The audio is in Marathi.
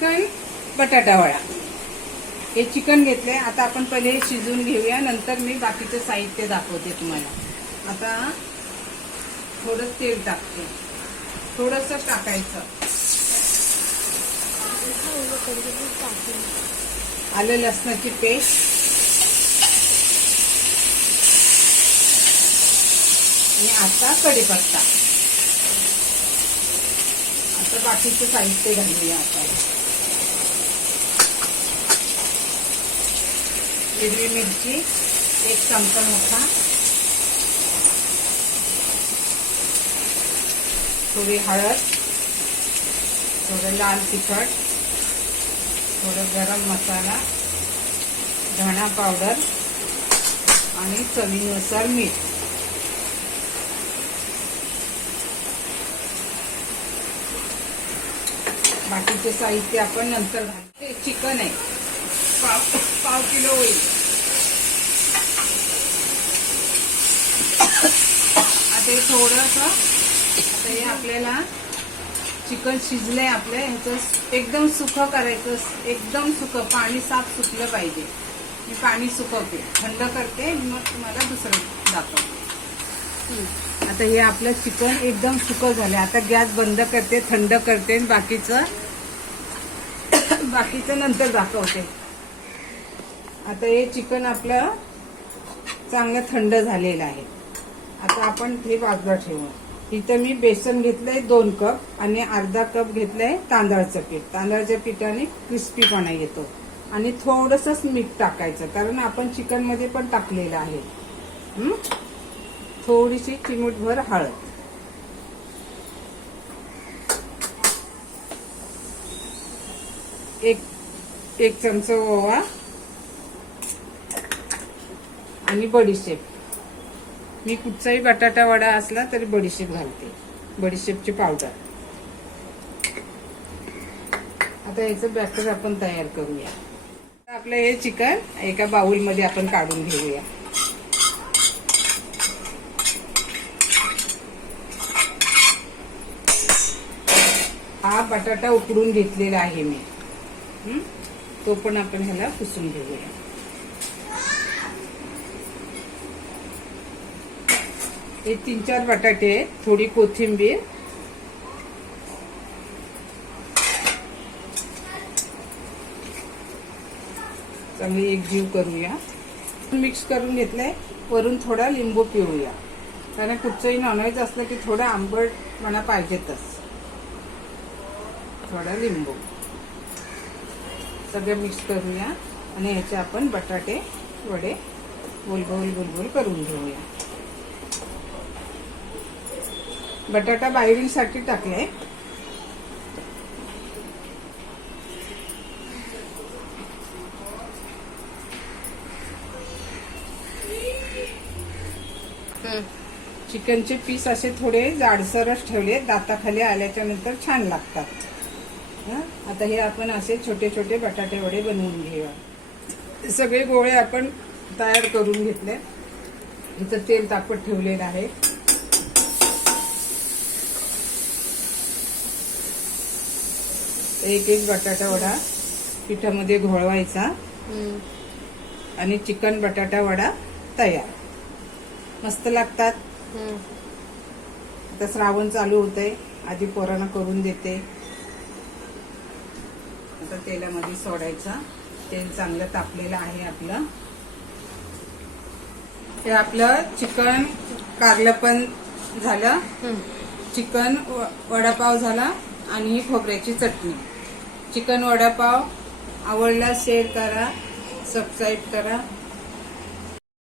बटाटा वडा. हे चिकन घेतले आता आपण पहिले हे शिजवून घेऊया. नंतर मी बाकीचं साहित्य दाखवते तुम्हाला. आता थोडं तेल टाकते. थोडस टाकायचं. आलं लसणाची पेस्ट. आणि आता कढीपत्ता. आता बाकीचं साहित्य घालूया आपण. हिरवी मिरची एक चमचा मोठा. थोडी हळद थोडं लाल तिखट थोडं गरम मसाला धणा पावडर आणि चवीनुसार मीठ. बाकीचे साहित्य आपण नंतर घालू. हे चिकन आहे. पाव पाव किलो होईल. आता हे थोडंसं आता हे आपल्याला चिकन शिजलंय आपलं ह्याचं एकदम सुकं करायचं एकदम सुकं पाणी साफ सुकलं पाहिजे. मी पाणी सुकवते थंड करते मग तुम्हाला दुसरं दाखवते. आता हे आपलं चिकन एकदम सुकं झालं आता गॅस बंद करते थंड करते आणि बाकीचं बाकीचं नंतर दाखवते. आता हे चिकन आपलं चांगलं थंड झालेलं आहे. आता आपण हे बाजूला ठेवू. इथं मी बेसन घेतलंय दोन कप आणि अर्धा कप घेतलंय तांदळाचं पीठ. तांदळाच्या पिठाने क्रिस्पीपणा येतो. आणि थोडंसंच मीठ टाकायचं कारण आपण चिकनमध्ये पण टाकलेलं आहे. थोडीशी चिमूटभर हळद. एक एक चमचा ओवा आणि बडीशेप. मी कुठचाही बटाटा वडा असला तरी बडीशेप घालते. बडीशेपची पावडर. आता याचं बॅटर आपण तयार करूया. आपलं हे चिकन एका बाऊलमध्ये आपण काढून घेऊया. हा बटाटा उकडून घेतलेला आहे मी. तो पण आपण ह्याला पुसून घेऊया. हे तीन चार बटाटे थोडी कोथिंबीर. चांगली एकजीव करूया. मिक्स करून घेतलंय वरून थोडा लिंबू पिळूया. कारण कुठचंही नॉनव्हेज असलं की थोडा आंबटपणा पाहिजेतच. थोडा लिंबू. सगळं मिक्स करूया आणि ह्याचे आपण बटाटे वडे गोल गोल करून घेऊया. बटाटा बाहेरीसाठी टाकलाय. चिकनचे पीस असे थोडे जाडसरच ठेवले दाताखाली आल्याच्यानंतर छान लागतात? आता हे आपण असे छोटे छोटे बटाटे वडे बनवून घेऊया. सगळे गोळे आपण तयार करून घेतले. इथं तेल तापत ठेवलेलं आहे. एक एक बटाटा वडा पिठामध्ये घोळवायचा. आणि चिकन बटाटा वडा तयार. मस्त लागतात. आता श्रावण चालू होतंय. आधी पोरांना करून देते. आता तेलामध्ये सोडायचा. तेल चांगलं तापलेलं आहे आपलं. हे आपलं चिकन कारलं पण झालं. चिकन वडापाव झाला. आणि खोबऱ्याची चटणी. चिकन वडापाव. आवडला शेअर करा सबस्क्राईब करा.